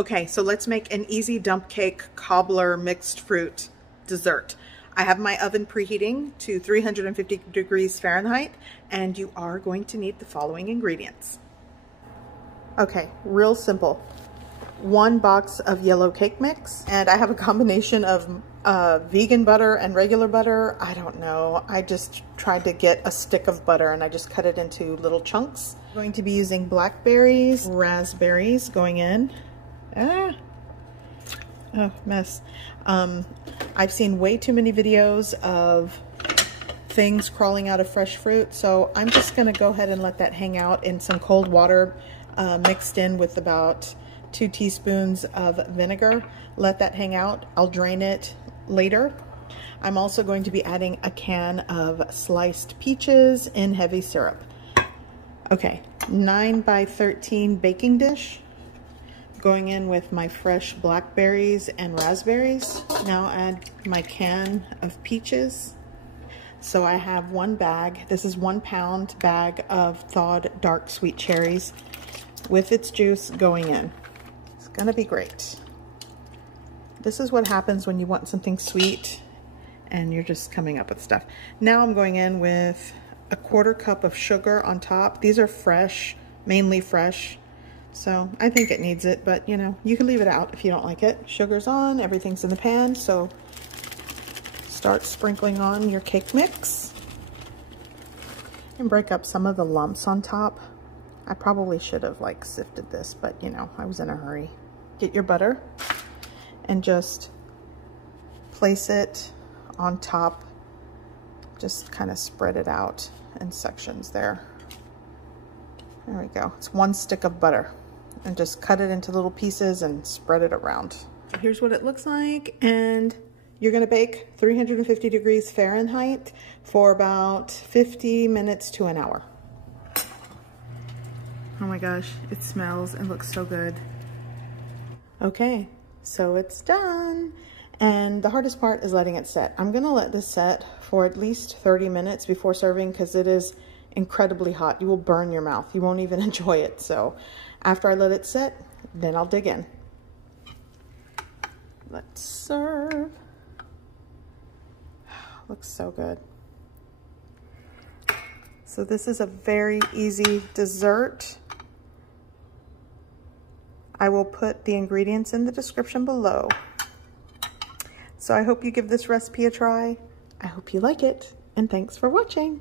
Okay, so let's make an easy dump cake cobbler mixed fruit dessert. I have my oven preheating to 350 degrees Fahrenheit, and you are going to need the following ingredients. Okay, real simple. 1 box of yellow cake mix, and I have a combination of vegan butter and regular butter. I don't know. I just tried to get a stick of butter and I just cut it into little chunks. I'm going to be using blackberries, raspberries going in. Oh, mess. I've seen way too many videos of things crawling out of fresh fruit, so I'm just gonna go ahead and let that hang out in some cold water mixed in with about 2 teaspoons of vinegar. Let that hang out. I'll drain it later. I'm also going to be adding a can of sliced peaches in heavy syrup. Okay, 9 by 13 baking dish. Going in with my fresh blackberries and raspberries. Now add my can of peaches. So I have 1 bag. This is 1 pound bag of thawed dark sweet cherries with its juice going in. It's gonna be great. This is what happens when you want something sweet and you're just coming up with stuff. Now I'm going in with a 1/4 cup of sugar on top. These are fresh, mainly fresh. So I think it needs it, but you know, you can leave it out if you don't like it. Sugar's on, everything's in the pan, so start sprinkling on your cake mix. And break up some of the lumps on top. I probably should have like sifted this, but you know, I was in a hurry. Get your butter and just place it on top. Just kind of spread it out in sections there. There we go. It's 1 stick of butter. And just cut it into little pieces and spread it around. Here's what it looks like, and you're gonna bake 350 degrees Fahrenheit for about 50 minutes to an hour. Oh my gosh, it smells and looks so good. Okay, so it's done. And the hardest part is letting it set. I'm gonna let this set for at least 30 minutes before serving because it is incredibly hot. You will burn your mouth. You won't even enjoy it. So after I let it set, then I'll dig in. Let's serve. Looks so good. So this is a very easy dessert. I will put the ingredients in the description below. So I hope you give this recipe a try. I hope you like it, and thanks for watching.